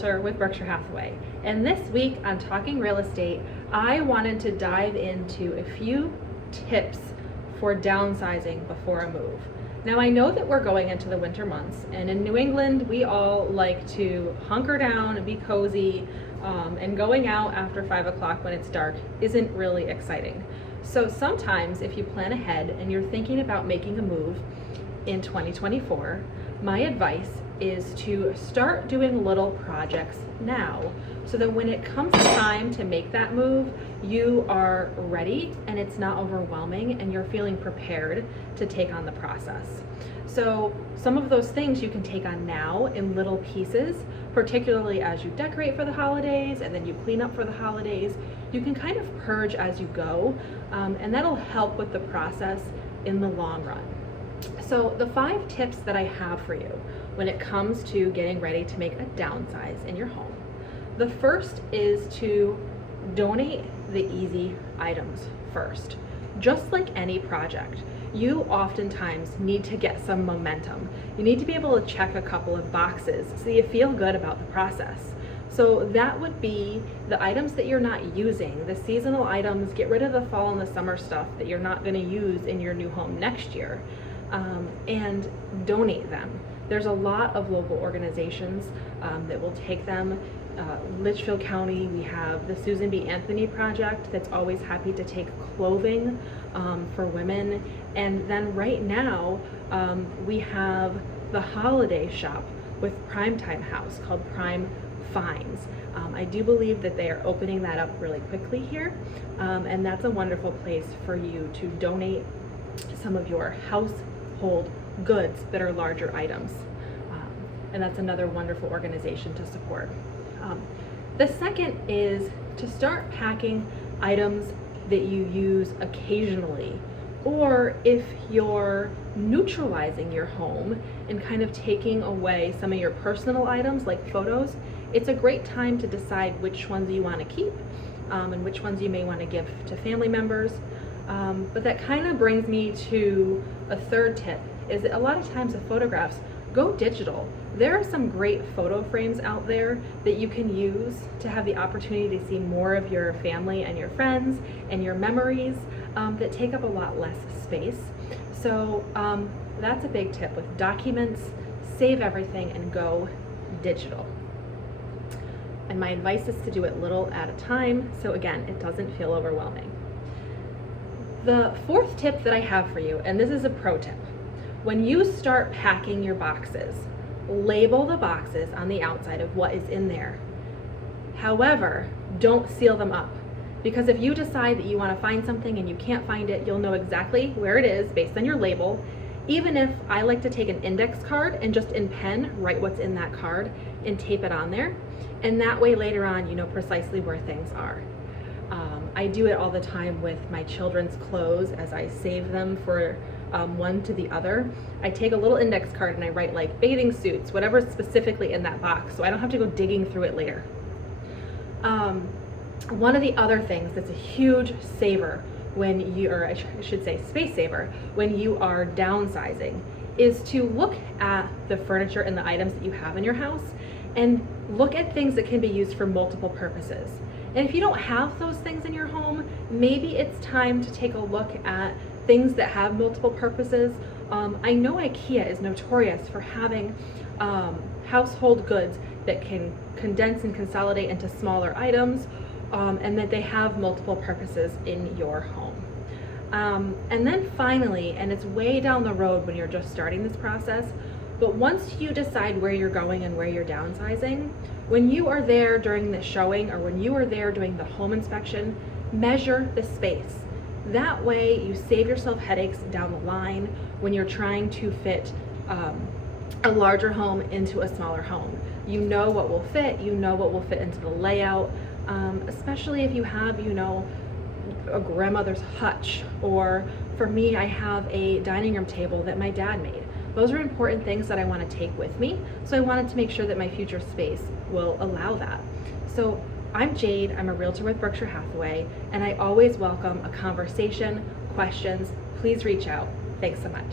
With Berkshire Hathaway, and this week on Talking Real Estate, I wanted to dive into a few tips for downsizing before a move. Now, I know that we're going into the winter months, and in New England we all like to hunker down and be cozy, and going out after 5 o'clock when it's dark isn't really exciting. So sometimes if you plan ahead and you're thinking about making a move in 2024, my advice is to start doing little projects now so that when it comes time to make that move, you are ready and it's not overwhelming and you're feeling prepared to take on the process. So some of those things you can take on now in little pieces, particularly as you decorate for the holidays and then you clean up for the holidays. You can kind of purge as you go, and that'll help with the process in the long run. So the 5 tips that I have for you when it comes to getting ready to make a downsize in your home. The first is to donate the easy items first. Just like any project, you oftentimes need to get some momentum. You need to be able to check a couple of boxes so you feel good about the process. So that would be the items that you're not using, the seasonal items. Get rid of the fall and the summer stuff that you're not going to use in your new home next year. And donate them. There's a lot of local organizations that will take them. Litchfield County, we have the Susan B. Anthony Project that's always happy to take clothing for women. And then right now, we have the holiday shop with Primetime House called Prime Finds. I do believe that they are opening that up really quickly here, and that's a wonderful place for you to donate some of your household goods that are larger items, and that's another wonderful organization to support. The second is to start packing items that you use occasionally, or if you're neutralizing your home and kind of taking away some of your personal items like photos, it's a great time to decide which ones you want to keep and which ones you may want to give to family members. But that kind of brings me to a third tip, is that a lot of times the photographs go digital. There are some great photo frames out there that you can use to have the opportunity to see more of your family and your friends and your memories that take up a lot less space. So that's a big tip with documents. Save everything and go digital. And my advice is to do it little at a time, so again, it doesn't feel overwhelming. The fourth tip that I have for you, and this is a pro tip, when you start packing your boxes, label the boxes on the outside of what is in there. However, don't seal them up, because if you decide that you want to find something and you can't find it, you'll know exactly where it is based on your label. Even if I like to take an index card and just in pen write what's in that card and tape it on there, and that way later on you know precisely where things are. I do it all the time with my children's clothes as I save them for one to the other. I take a little index card and I write like bathing suits, whatever's specifically in that box, so I don't have to go digging through it later. One of the other things that's a huge saver when you, or I should say space saver, when you are downsizing, is to look at the furniture and the items that you have in your house and look at things that can be used for multiple purposes. And if you don't have those things in your home, maybe it's time to take a look at things that have multiple purposes. I know IKEA is notorious for having household goods that can condense and consolidate into smaller items, and that they have multiple purposes in your home. And then finally, and it's way down the road when you're just starting this process, but once you decide where you're going and where you're downsizing, when you are there during the showing or when you are there doing the home inspection, measure the space. That way you save yourself headaches down the line when you're trying to fit a larger home into a smaller home. You know what will fit, you know what will fit into the layout, especially if you have, you know, a grandmother's hutch, or for me, I have a dining room table that my dad made. Those are important things that I want to take with me, so I wanted to make sure that my future space will allow that. So I'm Jade, I'm a realtor with Berkshire Hathaway, and I always welcome a conversation, questions. Please reach out. Thanks so much.